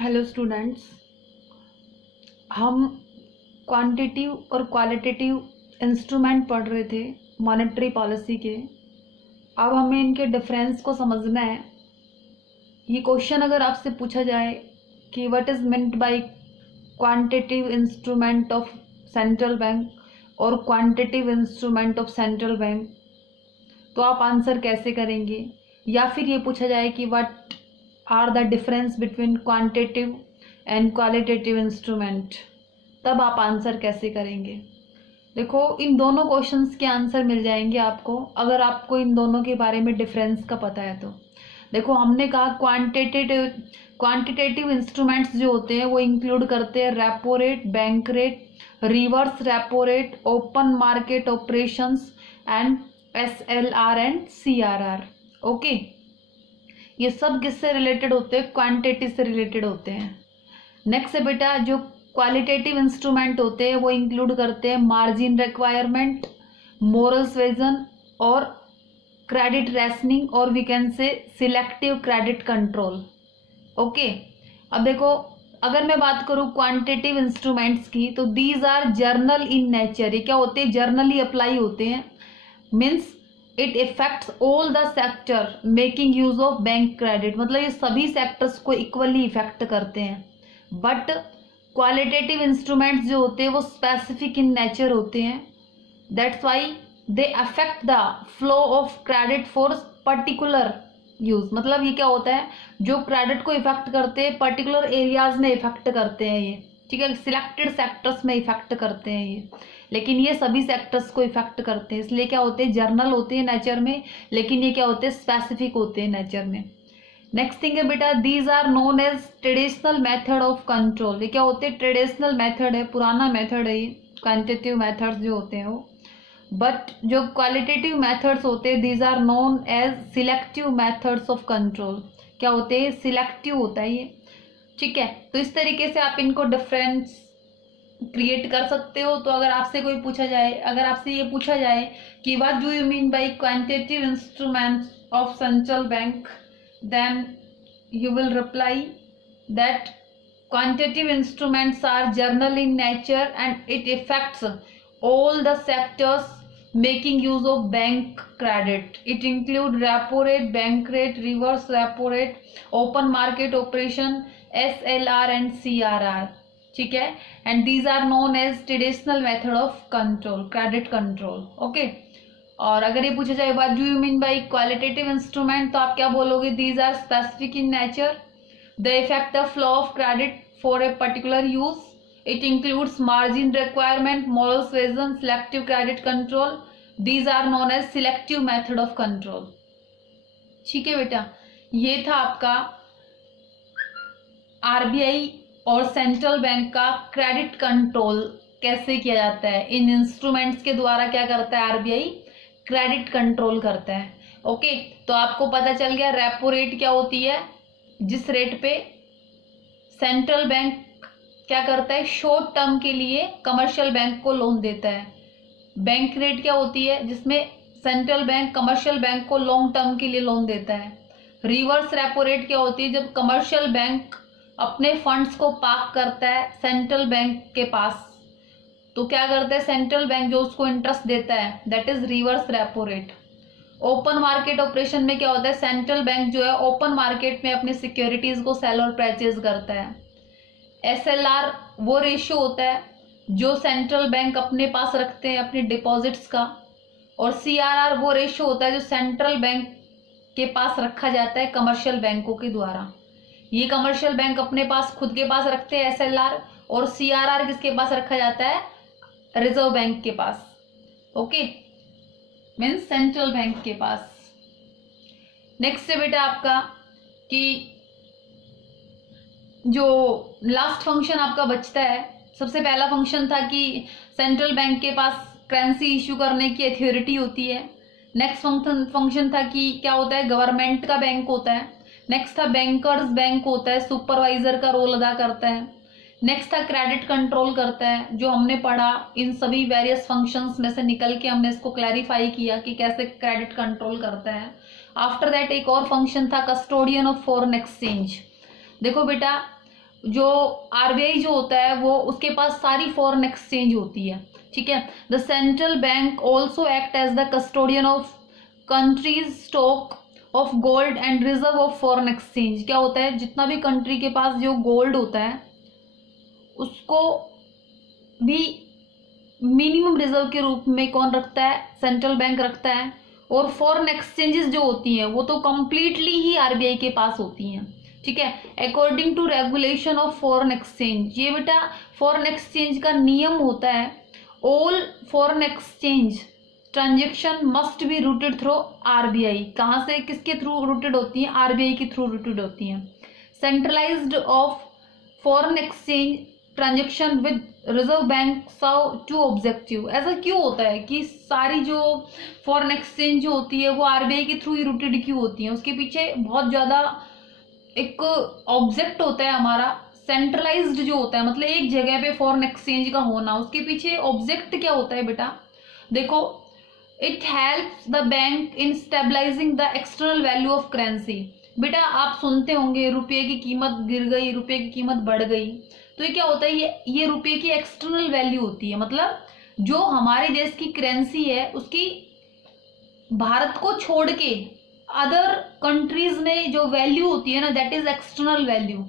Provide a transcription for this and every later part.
Hello students, हम quantitative और qualitative instrument पढ़ रहे थे मॉनेटरी पॉलिसी के। अब हमें इनके डिफरेंस को समझना है। ये क्वेश्चन अगर आपसे पूछा जाए कि what is meant by quantitative instrument of central bank और quantitative instrument of central bank, तो आप आंसर कैसे करेंगे? या फिर ये पूछा जाए कि what are the difference between quantitative and qualitative instrument, तब आप आंसर कैसे करेंगे? देखो, इन दोनों क्वेश्चंस के आंसर मिल जाएंगे आपको अगर आपको इन दोनों के बारे में डिफरेंस का पता है तो। देखो, हमने कहा क्वांटिटेटिव इंस्ट्रूमेंट्स जो होते हैं वो इंक्लूड करते हैं repo rate, bank rate, reverse repo rate, open market operations and SLR and CRR। Okay, ये सब किससे रिलेटेड होते हैं? क्वांटिटी से रिलेटेड होते हैं। नेक्स्ट है बेटा, जो क्वालिटेटिव इंस्ट्रूमेंट होते हैं वो इंक्लूड करते हैं मार्जिन रिक्वायरमेंट, मोरल सुएजन और क्रेडिट रैशनिंग, और we can say selective credit control. Okay, अब देखो, अगर मैं बात करूं क्वांटिटेटिव इंस्ट्रूमेंट्स की, तो these are general in nature. ये क्या होते हैं? जर्नली अप्लाई होते हैं। Means it affects all the sector making use of bank credit, मतलब ये सभी सेक्टर्स को इक्वली इफेक्ट करते हैं। बट क्वालिटेटिव इंस्ट्रूमेंट्स जो होते हैं वो स्पेसिफिक इन नेचर होते हैं। That's why they affect the flow of credit for particular use. मतलब ये क्या होता है, जो क्रेडिट को इफेक्ट करते हैं पर्टिकुलर एरियाज में इफेक्ट करते हैं ये, ठीक है, सिलेक्टेड सेक्टर्स में इफेक्ट करते हैं ये, लेकिन ये सभी सेक्टर्स को इफेक्ट करते हैं। इसलिए क्या होते हैं? जर्नल होते हैं नेचर में, लेकिन ये क्या होते हैं? स्पेसिफिक होते हैं नेचर में। नेक्स्ट थिंग है बेटा, these are known as traditional method of control. ये क्या होते हैं? ट्रेडिशनल मेथड है, पुराना मेथड है ये, क्वांटिटेटिव मेथड्स जो होते हैं वो। बट जो क्वालिटेटिव मेथड्स होते हैं, these are known as selective methods of control. क्या होते हैं? सिलेक्टिव होता है ये, ठीक है। तो इस तरीके से आप इनको डिफरेंस क्रिएट कर सकते हो। तो अगर आपसे कोई पूछा जाए, अगर आपसे ये पूछा जाए कि what do you mean by quantitative instruments of central bank, then you will reply that quantitative instruments are general in nature and it affects all the sectors making use of bank credit. It include repo rate, bank rate, reverse repo rate, open market operation, SLR and CRR, ठीक है। and these are known as traditional method of control, credit control, okay। और अगर ये पूछा जाए what do you mean by qualitative instrument, तो आप क्या बोलोगे? These are specific in nature, they affect the flow of credit for a particular use, it includes margin requirement, moral suasion, selective credit control, these are known as selective method of control। ठीक है बेटा, ये था आपका RBI और central bank का credit control कैसे किया जाता है। इन इंस्ट्रूमेंट्स के द्वारा क्या करता है RBI? क्रेडिट कंट्रोल करता है। ओके, तो आपको पता चल गया रेपो रेट क्या होती है, जिस रेट पे सेंट्रल बैंक क्या करता है? शॉर्ट टर्म के लिए कमर्शियल बैंक को लोन देता है। बैंक रेट क्या होती है? जिसमें सेंट्रल बैंक कमर्शियल बैंक को लॉन्ग टर्म के लिए लोन देता है। रिवर्स रेपो रेट क्या होती है? जब कमर्शियल बैंक अपने फंड्स को पार्क करता है सेंट्रल बैंक के पास, तो क्या करता है सेंट्रल बैंक? जो उसको इंटरेस्ट देता है, that is reverse repo rate. Open market operation में क्या होता है? सेंट्रल बैंक जो है ओपन मार्केट में अपनी सिक्योरिटीज को सेल और परचेज करता है। SLR वो रेशियो होता है जो सेंट्रल बैंक अपने पास रखते हैं अपने डिपॉजिट्स का, और CRR वो रेशियो होता है जो सेंट्रल बैंक के पास रखा जाता है कमर्शियल बैंकों के द्वारा। ये कमर्शियल बैंक अपने पास खुद के पास रखते हैं SLR, और CRR किसके पास रखा जाता है? रिजर्व बैंक के पास। ओके, मीन्स सेंट्रल बैंक के पास। नेक्स्ट है बेटा आपका कि जो लास्ट फंक्शन आपका बचता है, सबसे पहला फंक्शन था कि सेंट्रल बैंक के पास करेंसी इशू करने की अथॉरिटी होती है। नेक्स्ट फंक्शन था कि क्या होता है? गवर्नमेंट का बैंक होता है। नेक्स्ट था बैंकर्स बैंक होता है, सुपरवाइजर का रोल अदा करता है। नेक्स्ट था क्रेडिट कंट्रोल करता है, जो हमने पढ़ा इन सभी वेरियस फंक्शंस में से निकल के हमने इसको क्लैरिफाई किया कि कैसे क्रेडिट कंट्रोल करता है। आफ्टर दैट एक और फंक्शन था कस्टोडियन ऑफ फॉरेन एक्सचेंज। देखो बेटा, जो आरबीआई जो होता है वो उसके पास सारी फॉरेन एक्सचेंज होती है, ठीक है। The central bank also act as the custodian of country's stock of gold and reserve of foreign exchange. क्या होता है, जितना भी कंट्री के पास जो गोल्ड होता है उसको भी मिनिमम रिजर्व के रूप में कौन रखता है, सेंट्रल बैंक रखता है। और फॉरेन एक्सचेंजेस जो होती हैं वो तो कंप्लीटली ही आरबीआई के पास होती हैं, ठीक है। According to regulation of foreign exchange, ये बेटा फॉरेन एक्सचेंज का नियम होता है, all foreign exchange transaction must be routed through RBI. कहाँ से, किसके थ्रू रूटेड होती हैं, आरबीआई के थ्रू रूटेड होती हैं। Centralised of foreign exchange transaction with reserve bank serve to objective. ऐसा क्यों होता है कि सारी जो फॉरेन एक्सचेंज जो होती है वो आरबीआई के थ्रू ही रूटेड क्यों होती है, उसके पीछे बहुत ज़्यादा एक ऑब्जेक्ट होता है हमारा। सेंट्रलाइज्ड जो होता है मतलब एक जगह पे फॉरेन एक्सचेंज का होना, उसके पीछे ऑब्जेक्ट क्या होता है बेटा, देखो, it helps the bank in stabilising the external value of currency. बेटा आप सुनते होंगे रुपये की कीमत गिर गई, रुपये की कीमत बढ़ गई, तो ये क्या होता है, ये रुपये की एक्सटर्नल वैल्यू होती है। मतलब जो हमारे देश की करेंसी है उसकी भारत को छोड़ के अदर कंट्रीज में जो वैल्यू होती है ना, दैट इज एक्सटर्नल वैल्यू।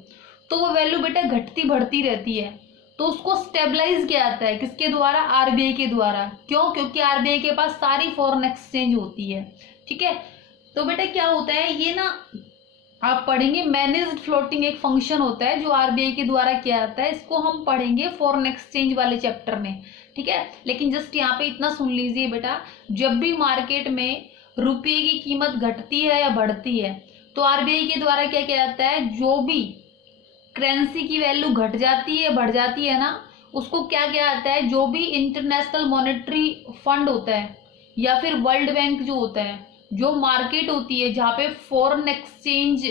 तो वो वैल्यू बेटा घटती बढ़ती रहती है, तो उसको स्टेबलाइज किया जाता है किसके द्वारा, आरबीआई के द्वारा। क्यों, क्योंकि आरबीआई के पास सारी फॉरेन एक्सचेंज होती है, ठीक है। तो बेटा क्या होता है, ये ना आप पढ़ेंगे मैनेज्ड फ्लोटिंग एक फंक्शन होता है जो आरबीआई के द्वारा किया जाता है, इसको हम पढ़ेंगे फॉरेन एक्सचेंज वाले चैप्टर में, ठीक है। लेकिन जस्ट यहाँ पे इतना सुन लीजिए बेटा, जब भी मार्केट में रुपये की कीमत घटती है या बढ़ती है तो आरबीआई के द्वारा क्या किया जाता है, जो भी करेंसी की वैल्यू घट जाती है बढ़ जाती है ना, उसको क्या किया जाता है, जो भी इंटरनेशनल मॉनेटरी फंड होता है या फिर वर्ल्ड बैंक जो होता है, जो मार्केट होती है जहाँ पे फॉरेन एक्सचेंज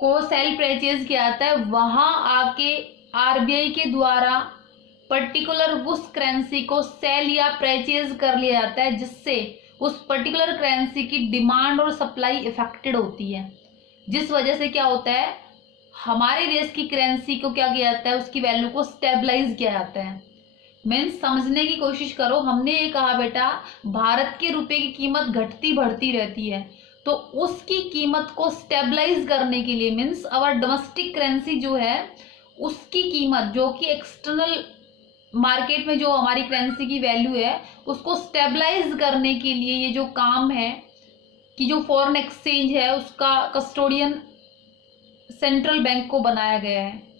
को सेल परचेज किया जाता है, वहां आके आरबीआई के द्वारा पर्टिकुलर उस करेंसी को सेल या परचेज कर लिया जाता है, जिससे उस पर्टिकुलर करेंसी की डिमांड और सप्लाई इफेक्टेड होती है। जिस वजह से क्या होता है, हमारे देश की करेंसी को क्या किया जाता है, उसकी वैल्यू को स्टेबलाइज किया जाता है। मीन्स समझने की कोशिश करो, हमने ये कहा बेटा भारत के रुपए की कीमत घटती बढ़ती रहती है, तो उसकी कीमत को स्टेबलाइज करने के लिए मीन्स अवर डोमेस्टिक करेंसी जो है उसकी कीमत, जो कि एक्सटर्नल मार्केट में जो हमारी करेंसी की वैल्यू है उसको स्टेबलाइज करने के लिए ये जो काम है कि जो फॉरेन एक्सचेंज है उसका कस्टोडियन सेंट्रल बैंक को बनाया गया है।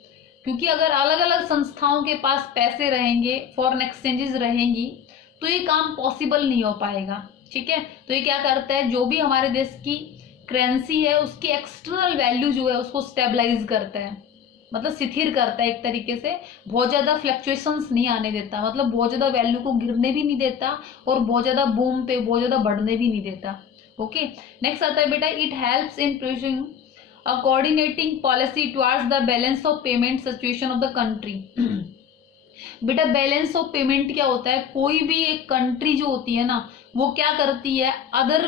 क्योंकि अगर अलग अलग संस्थाओं के पास पैसे रहेंगे, फॉरेन एक्सचेंजेस रहेंगी, तो ये काम पॉसिबल नहीं हो पाएगा, ठीक है। तो ये क्या करता है, जो भी हमारे देश की करेंसी है उसकी एक्सटर्नल वैल्यू जो है उसको स्टेबलाइज करता है, मतलब स्थिर करता है एक तरीके से, बहुत ज्यादा फ्लक्चुएशंस नहीं आने देता, मतलब बहुत ज्यादा वैल्यू को गिरने भी नहीं देता और बहुत ज्यादा बूम पे बहुत ज्यादा बढ़ने भी नहीं देता। ओके, नेक्स्ट आता है बेटा, it helps in producing a coordinating policy towards the balance of payment situation of the country। बेटा बैलेंस ऑफ पेमेंट क्या होता है, कोई भी एक कंट्री जो होती है ना वो क्या करती है, अदर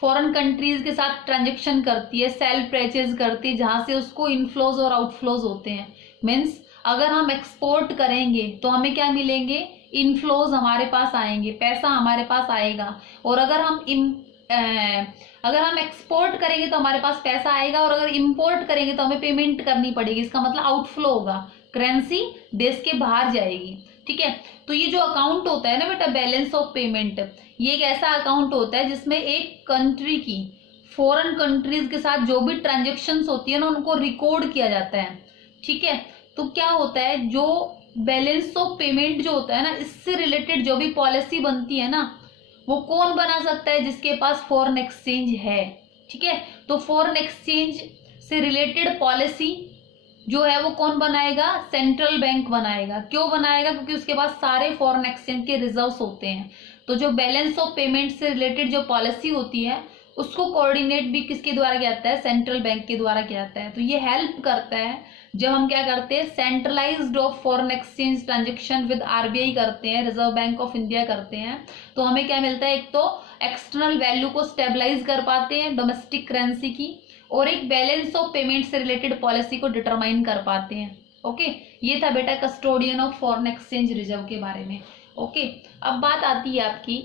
फॉरेन कंट्रीज के साथ ट्रांजेक्शन करती है, सेल परचेज करती है, जहां से उसको इनफ्लोज और आउटफ्लोज होते हैं। मीन्स अगर हम एक्सपोर्ट करेंगे तो हमें क्या मिलेंगे, इनफ्लोज हमारे पास आएंगे, पैसा हमारे पास आएगा। और अगर हम एक्सपोर्ट करेंगे तो हमारे पास पैसा आएगा, और अगर इंपोर्ट करेंगे तो हमें पेमेंट करनी पड़ेगी। इसका मतलब आउटफ्लो होगा, करेंसी देश के बाहर जाएगी, ठीक है। तो ये जो अकाउंट होता है ना बेटा बैलेंस ऑफ पेमेंट, ये एक ऐसा अकाउंट होता है जिसमें एक कंट्री की फॉरेन कंट्रीज के साथ जो भी ट्रांजेक्शन्स होती है ना उनको रिकॉर्ड किया जाता है, ठीक है। तो क्या होता है, जो बैलेंस ऑफ पेमेंट जो होता है ना, इससे रिलेटेड जो भी पॉलिसी बनती है ना वो कौन बना सकता है, जिसके पास फॉरेन एक्सचेंज है, ठीक है। तो फॉरेन एक्सचेंज से रिलेटेड पॉलिसी जो है वो कौन बनाएगा, सेंट्रल बैंक बनाएगा। क्यों बनाएगा, क्योंकि उसके पास सारे फॉरेन एक्सचेंज के रिजर्व्स होते हैं। तो जो बैलेंस ऑफ पेमेंट से रिलेटेड जो पॉलिसी होती है उसको कोऑर्डिनेट भी किसके द्वारा किया जाता है, सेंट्रल बैंक के द्वारा किया जाता है। तो ये हेल्प करता है जब हम क्या करते हैं, centralised of foreign exchange transaction with RBI करते हैं, रिजर्व बैंक ऑफ इंडिया करते हैं, तो हमें क्या मिलता है, एक तो एक्सटर्नल वैल्यू को स्टेबलाइज कर पाते हैं डोमेस्टिक करेंसी की, और एक बैलेंस ऑफ पेमेंट से रिलेटेड पॉलिसी को डिटरमाइन कर पाते हैं। ओके, ये था बेटा custodian of foreign exchange reserve के बारे में। ओके, अब बात आती है आपकी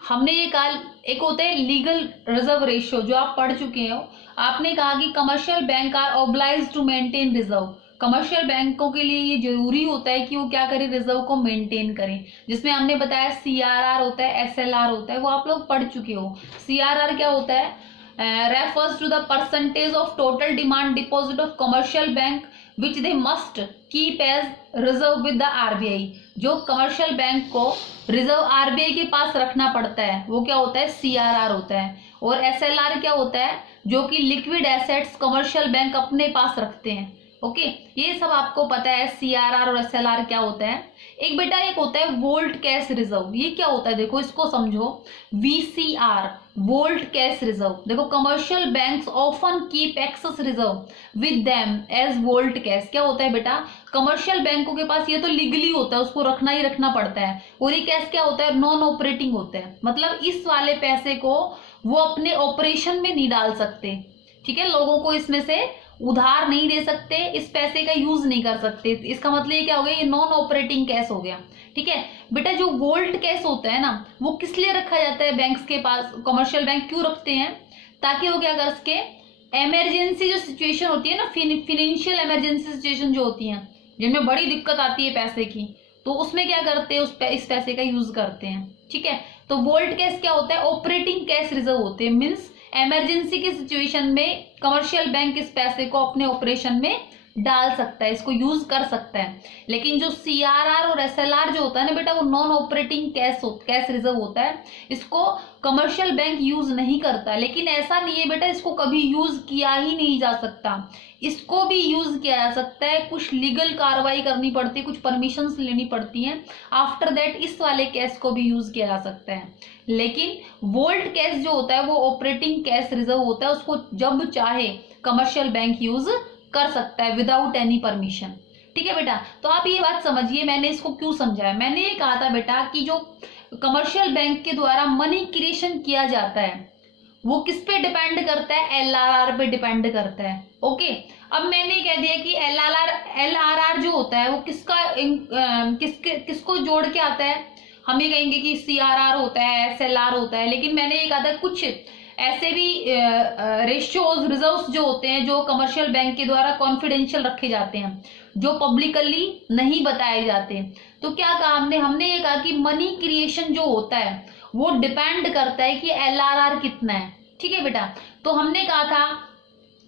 हमने ये कहा एक होता है लीगल रिजर्व रेशियो, जो आप पढ़ चुके हो। आपने कहा कि commercial bank are obliged to maintain reserve. Commercial बैंकों के लिए ये जरूरी होता है कि वो क्या करें, रिजर्व को मेंटेन करें, जिसमें हमने बताया सीआरआर होता है, एसएलआर होता है, वो आप लोग पढ़ चुके हो। सीआरआर क्या होता है, refers to the percentage of total demand deposit of commercial bank which they must keep as reserve with the RBI. जो कमर्शियल बैंक को रिजर्व आरबीआई के पास रखना पड़ता है वो क्या होता है, सीआरआर होता है। और एसएलआर क्या होता है, जो कि लिक्विड एसेट्स कमर्शियल बैंक अपने पास रखते हैं। ओके, ये सब आपको पता है सीआरआर और एसएलआर क्या होता है। एक बेटा एक होता है वोल्ट कैश रिजर्व। ये क्या होता है, देखो इसको समझो। VCR, vault cash reserve. देखो commercial banks often keep excess reserve with them as vault cash. क्या होता है बेटा, कमर्शियल बैंकों के पास ये तो लीगली होता है, उसको रखना ही रखना पड़ता है। और ये कैश क्या होता है, नॉन ऑपरेटिंग होता है, मतलब इस वाले पैसे को वो अपने ऑपरेशन में नहीं डाल सकते। ठीक है, लोगों को इसमें से उधार नहीं दे सकते, इस पैसे का यूज नहीं कर सकते। इसका मतलब ये क्या हो गया, ये नॉन ऑपरेटिंग कैश हो गया। ठीक है बेटा, जो वोल्ट कैश होता है ना, वो किस लिए रखा जाता है बैंक्स के पास, कमर्शियल बैंक क्यों रखते हैं, ताकि वो क्या कर सके, इमरजेंसी जो सिचुएशन होती है ना, फिनेंशियल इमरजेंसी सिचुएशन जो होती है, जिनमें बड़ी दिक्कत आती है पैसे की, तो उसमें क्या करते हैं, इस पैसे का यूज करते हैं। ठीक है, तो वोल्ट कैश क्या होता है, ऑपरेटिंग कैश रिजर्व होते हैं। मीन्स इमरजेंसी की सिचुएशन में कमर्शियल बैंक इस पैसे को अपने ऑपरेशन में डाल सकता है, इसको यूज कर सकता है। लेकिन जो सीआरआर और एसएलआर जो होता है ना बेटा, वो नॉन ऑपरेटिंग कैश रिजर्व होता है, इसको कमर्शियल बैंक यूज नहीं करता। लेकिन ऐसा नहीं है बेटा इसको कभी यूज किया ही नहीं जा सकता, इसको भी यूज किया जा सकता है। कुछ लीगल कार्रवाई करनी पड़ती है, कुछ परमिशंस लेनी पड़ती हैं, आफ्टर दैट इस वाले कैश को भी यूज किया जा सकता है। लेकिन वोल्ट कैश जो होता है वो ऑपरेटिंग कैश रिजर्व होता है, उसको जब चाहे कमर्शियल बैंक यूज कर सकता है विदाउट एनी परमिशन। ठीक है बेटा, तो आप ये बात समझिए मैंने इसको क्यों समझाया। मैंने ये कहा था बेटा कि जो कमर्शियल बैंक के द्वारा मनी क्रिएशन किया जाता है वो किस पे डिपेंड करता है, एलआरआर पे डिपेंड करता है। ओके, अब मैंने कह दिया कि एलआरआर जो होता है वो किसको जोड़ के आता है, हम ये कहेंगे कि सीआरआर होता है, एसएलआर होता है। लेकिन मैंने ये कहा था कुछ ऐसे भी रेशियोज रिजर्व्स जो होते हैं जो कमर्शियल बैंक के द्वारा कॉन्फिडेंशियल रखे जाते हैं, जो पब्लिकली नहीं बताए जाते। तो क्या कहा हमने ये कहा कि मनी क्रिएशन जो होता है वो डिपेंड करता है कि एलआरआर कितना है। ठीक है बेटा, तो हमने कहा था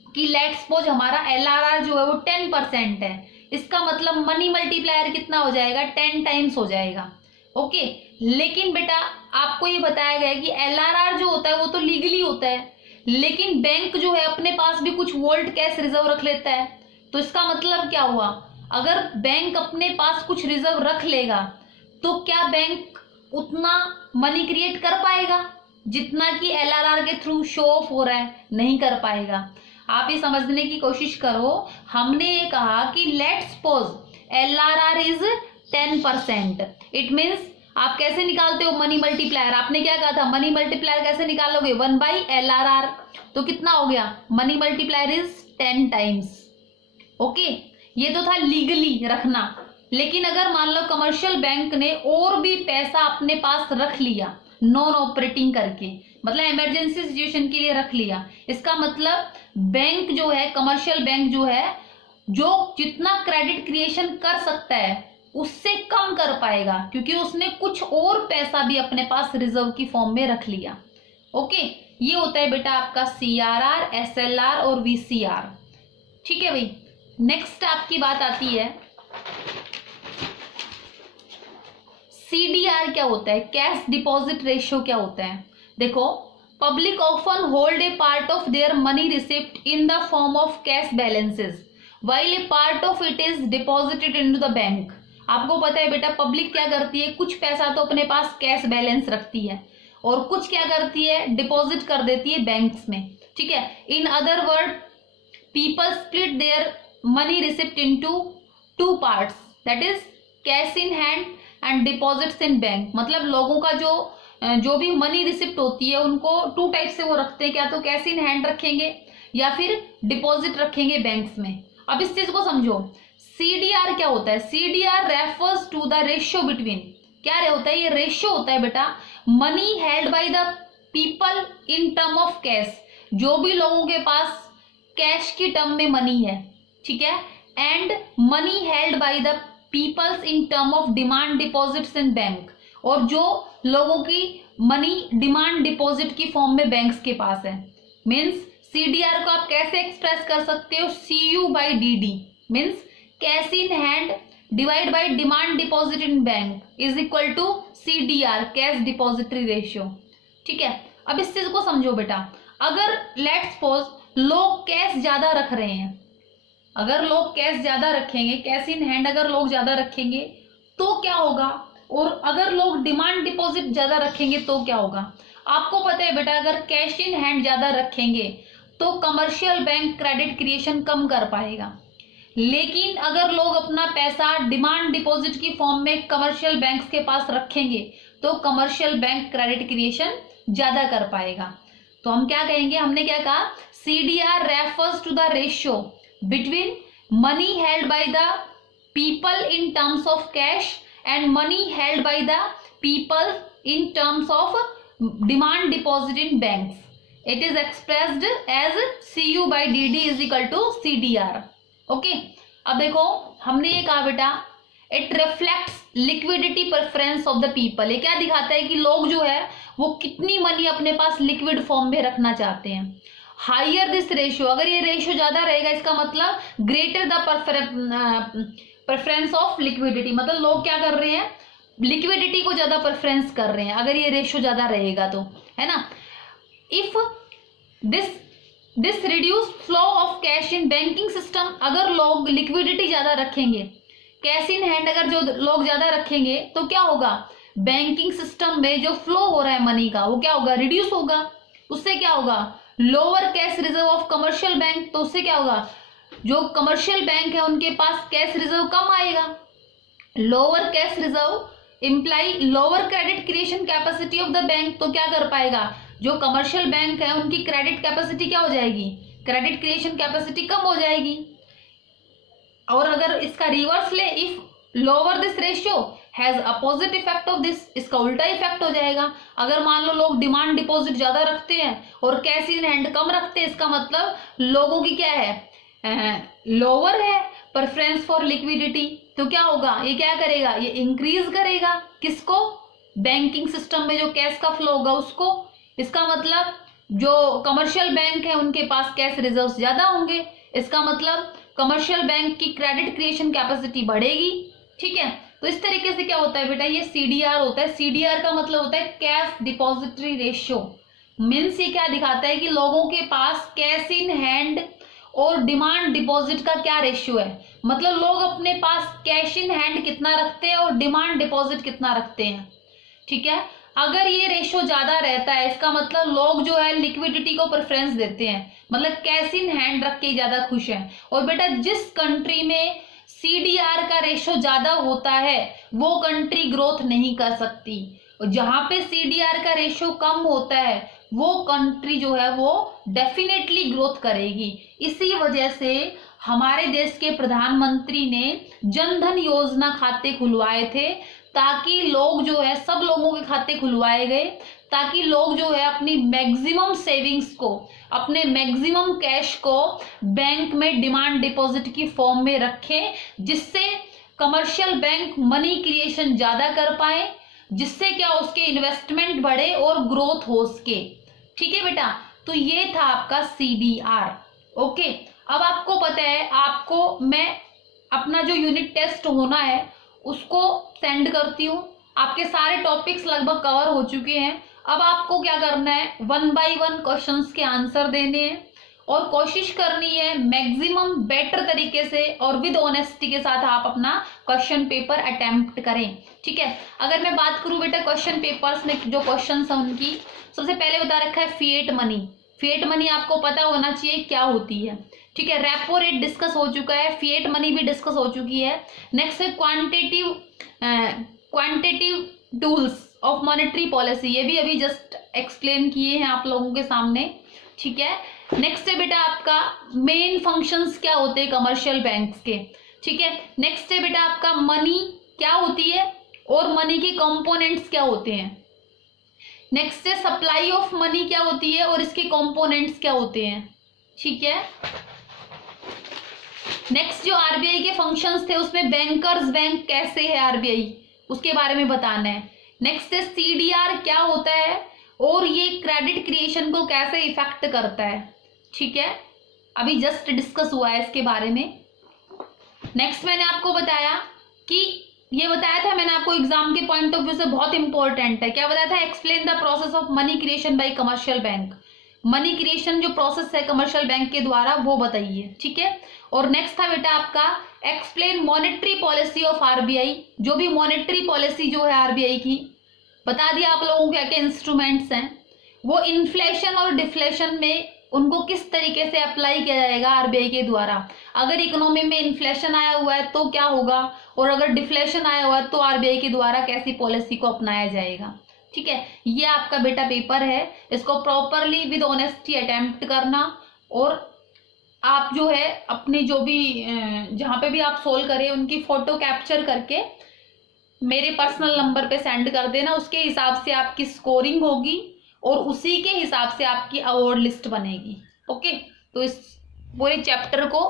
कि लेट्स सपोज हमारा एलआरआर जो है वो 10% है, इसका मतलब मनी मल्टीप्लायर कितना हो जाएगा, 10 टाइम्स हो जाएगा। ओके, लेकिन बेटा आपको ये बताया गया है कि एलआरआर जो होता है वो तो लीगली होता है, लेकिन बैंक जो है अपने पास भी कुछ वोल्ट कैश रिजर्व रख लेता है। तो इसका मतलब क्या हुआ, अगर बैंक अपने पास कुछ रिजर्व रख लेगा तो क्या बैंक उतना मनी क्रिएट कर पाएगा जितना कि एलआरआर के थ्रू शो ऑफ हो रहा है, नहीं कर पाएगा। आप ये समझने की कोशिश करो, हमने ये कहा कि let's suppose LRR is 10%, it means आप कैसे निकालते हो मनी मल्टीप्लायर, आपने क्या कहा था, मनी मल्टीप्लायर कैसे निकालोगे, 1/LRR। तो कितना हो गया, money multiplier is 10 times. Okay, ये तो था लीगली रखना। लेकिन अगर मान लो कमर्शियल बैंक ने और भी पैसा अपने पास रख लिया नॉन ऑपरेटिंग करके, मतलब इमरजेंसी सिचुएशन के लिए रख लिया, इसका मतलब बैंक जो है, कमर्शियल बैंक जो है, जो जितना क्रेडिट क्रिएशन कर सकता है उससे कम कर पाएगा, क्योंकि उसने कुछ और पैसा भी अपने पास रिजर्व की फॉर्म में रख लिया। ओके, ये होता है बेटा आपका सीआरआर, एसएलआर और वीसीआर। ठीक है भाई, नेक्स्ट आपकी बात आती है सीडीआर क्या होता है, कैश डिपॉजिट रेशियो क्या होता है। देखो, public often hold a part of their money receipt in the form of cash balances while A part of it is deposited into the bank. आपको पता है बेटा पब्लिक क्या करती है, कुछ पैसा तो अपने पास कैश बैलेंस रखती है और कुछ क्या करती है, डिपॉजिट कर देती है बैंक्स में। ठीक है, in other word people split their money receipt into 2 parts, that is cash in hand and deposits in bank, मतलब लोगों का जो भी मनी रिसिप्ट होती है उनको 2 टाइप से वो रखते हैं, क्या तो कैश इन हैंड रखेंगे या फिर डिपॉजिट रखेंगे बैंक्स में। अब इस चीज को समझो, सीडीआर क्या होता है? CDR refers to the ratio between, क्या होता है? ये रेशियो होता है बेटा money held by the people in term of cash, जो भी लोगों के पास कैश की टर्म में मनी है, ठीक है, and money held by the peoples in term of demand deposits in bank, और जो लोगों की मनी डिमांड डिपॉजिट की फॉर्म में बैंक्स के पास है। मीन्स सीडीआर को आप कैसे एक्सप्रेस कर सकते हो? CU by DD means cash in hand divide by demand deposit in bank is equal to CDR, cash depository ratio. ठीक है, अब इस चीज को समझो बेटा, अगर लेट्स सपोज लोग कैश ज्यादा रख रहे हैं, अगर लोग कैश ज्यादा रखेंगे, कैश इन हैंड अगर लोग ज्यादा रखेंगे तो क्या होगा, और अगर लोग डिमांड डिपॉजिट ज्यादा रखेंगे तो क्या होगा? आपको पता है बेटा, अगर कैश इन हैंड ज्यादा रखेंगे तो कमर्शियल बैंक क्रेडिट क्रिएशन कम कर पाएगा, लेकिन अगर लोग अपना पैसा डिमांड डिपॉजिट की फॉर्म में कमर्शियल बैंक्स के पास रखेंगे तो कमर्शियल बैंक क्रेडिट क्रिएशन ज्यादा कर पाएगा। तो हम क्या कहेंगे, हमने क्या कहा, CDR refers to the ratio between money held by the people in terms of cash and money held by the people in terms of demand deposit in banks. It is expressed as CU by DD is equal to CDR। Okay, अब देखो हमने ये कहा बेटा, it reflects liquidity preference of the people. ये क्या दिखाता है कि लोग जो है वो कितनी मनी अपने पास लिक्विड फॉर्म में रखना चाहते हैं। हाइयर दिस रेशियो, अगर ये रेशियो ज्यादा रहेगा इसका मतलब greater the preference of liquidity, मतलब लोग क्या कर रहे हैं, लिक्विडिटी को ज्यादा प्रेफरेंस कर रहे हैं अगर ये रेशियो ज्यादा रहेगा तो, है ना। If this reduce flow of cash in banking system, अगर लोग लिक्विडिटी ज्यादा रखेंगे, कैश इन हैंड अगर जो लोग ज्यादा रखेंगे तो क्या होगा, बैंकिंग सिस्टम में जो फ्लो हो रहा है मनी का वो क्या होगा, रिड्यूस होगा। उससे क्या होगा, lower cash reserve of commercial bank, तो उससे क्या होगा, जो कमर्शियल बैंक है उनके पास कैश रिजर्व कम आएगा। Lower cash reserve imply lower credit creation capacity of the bank, तो क्या कर पाएगा, जो कमर्शियल बैंक है उनकी क्रेडिट कैपेसिटी क्या हो जाएगी, क्रेडिट क्रिएशन कैपेसिटी कम हो जाएगी। और अगर इसका रिवर्स ले, if lower this ratio has opposite effect of this, इसका उल्टा इफेक्ट हो जाएगा। अगर मान लो लोग डिमांड डिपॉजिट ज्यादा रखते हैं और कैश इन हैंड कम रखते हैं, इसका मतलब लोगों की क्या है, लोअर है प्रेफरेंस फॉर लिक्विडिटी, तो क्या होगा, ये क्या करेगा, ये इंक्रीज करेगा किसको, बैंकिंग सिस्टम में जो कैश का फ्लो होगा उसको। इसका मतलब जो कमर्शियल बैंक है उनके पास कैश रिजर्व्स ज्यादा होंगे, इसका मतलब कमर्शियल बैंक की क्रेडिट क्रिएशन कैपेसिटी बढ़ेगी। ठीक है, तो इस तरीके से क्या होता है बेटा, ये CDR होता है। CDR का मतलब होता है कैश डिपॉजिटरी रेशियो। मीन्स ये क्या दिखाता है कि लोगों के पास कैश इन हैंड और डिमांड डिपॉजिट का क्या रेशियो है, मतलब लोग अपने पास कैश इन हैंड कितना रखते हैं और डिमांड डिपॉजिट कितना रखते हैं। ठीक है, अगर ये रेशियो ज्यादा रहता है इसका मतलब लोग जो है लिक्विडिटी को प्रेफरेंस देते हैं, मतलब कैश इन हैंड रख के ज्यादा खुश हैं। और बेटा जिस कंट्री में CDR का रेशियो ज्यादा होता है वो कंट्री ग्रोथ नहीं कर सकती, और जहां पे CDR का रेशियो कम होता है वो कंट्री जो है वो डेफिनेटली ग्रोथ करेगी। इसी वजह से हमारे देश के प्रधानमंत्री ने जनधन योजना खाते खुलवाए थे, ताकि लोग जो है, सब लोगों के खाते खुलवाए गए ताकि लोग जो है अपनी मैक्सिमम सेविंग्स को, अपने मैक्सिमम कैश को बैंक में डिमांड डिपॉजिट की फॉर्म में रखें, जिससे कमर्शियल बैंक मनी क्रिएशन ज्यादा कर पाए, जिससे क्या उसके इन्वेस्टमेंट बढ़े और ग्रोथ हो सके। ठीक है बेटा, तो ये था आपका CDR। ओके, अब आपको पता है, आपको मैं अपना जो यूनिट टेस्ट होना है उसको सेंड करती हूँ। आपके सारे टॉपिक्स लगभग कवर हो चुके हैं। अब आपको क्या करना है, 1 by 1 क्वेश्चंस के आंसर देने हैं और कोशिश करनी है मैक्सिमम बेटर तरीके से और विद ऑनेस्टी के साथ आप अपना क्वेश्चन पेपर अटेम्प्ट करें। ठीक है, अगर मैं बात करूं बेटा क्वेश्चन पेपर्स में जो क्वेश्चन है उनकी, सबसे पहले बता रखा है फिएट मनी। फिएट मनी आपको पता होना चाहिए क्या होती है। ठीक है, रेपो रेट डिस्कस हो चुका है, फिएट मनी भी डिस्कस हो चुकी है। नेक्स्ट है quantitative tools of monetary policy, ये भी अभी जस्ट एक्सप्लेन किए हैं आप लोगों के सामने, ठीक है। नेक्स्ट है बेटा आपका मेन फंक्शंस क्या होते हैं कमर्शियल बैंक्स के, ठीक है। नेक्स्ट है बेटा आपका मनी क्या होती है और मनी के कंपोनेंट्स क्या होते हैं। नेक्स्ट है सप्लाई ऑफ मनी क्या होती है और इसके कंपोनेंट्स क्या होते हैं, ठीक है। नेक्स्ट जो आरबीआई के फंक्शंस थे उसमें बैंकर्स बैंक कैसे है आरबीआई, उसके बारे में बताना है। नेक्स्ट है सीडीआर क्या होता है और ये क्रेडिट क्रिएशन को कैसे इफेक्ट करता है, ठीक है। अभी जस्ट डिस्कस हुआ है इसके बारे में। नेक्स्ट मैंने आपको बताया कि ये बताया था मैंने आपको एग्जाम के पॉइंट ऑफ व्यू से बहुत इंपॉर्टेंट है, क्या बताया था, explain the process of money creation bye commercial bank. Money creation जो प्रोसेस है कमर्शियल बैंक के द्वारा वो बताइए, ठीक है। और नेक्स्ट था बेटा आपका explain monetary policy of RBI, जो भी मॉनेटरी पॉलिसी जो है आरबीआई की, बता दिया आप लोगों के क्या इंस्ट्रूमेंट्स हैं, वो इन्फ्लेशन और डिफ्लेशन में उनको किस तरीके से अप्लाई किया जाएगा आरबीआई के द्वारा। अगर इकोनॉमी में इन्फ्लेशन आया हुआ है तो क्या होगा और अगर डिफ्लेशन आया हुआ है तो आरबीआई के द्वारा कैसी पॉलिसी को अपनाया जाएगा, ठीक है। ये आपका बेटा पेपर है, इसको प्रॉपरली विद ऑनेस्टी अटेम्प्ट करना और आप जो है अपनी जो भी जहाँ पे भी आप सोल्व करें उनकी फोटो कैप्चर करके मेरे पर्सनल नंबर पे सेंड कर देना। उसके हिसाब से आपकी स्कोरिंग होगी और उसी के हिसाब से आपकी अवार्ड लिस्ट बनेगी, ओके। तो इस पूरे चैप्टर को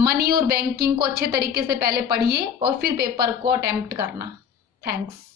मनी और बैंकिंग को अच्छे तरीके से पहले पढ़िए और फिर पेपर को अटेम्प्ट करना। थैंक्स।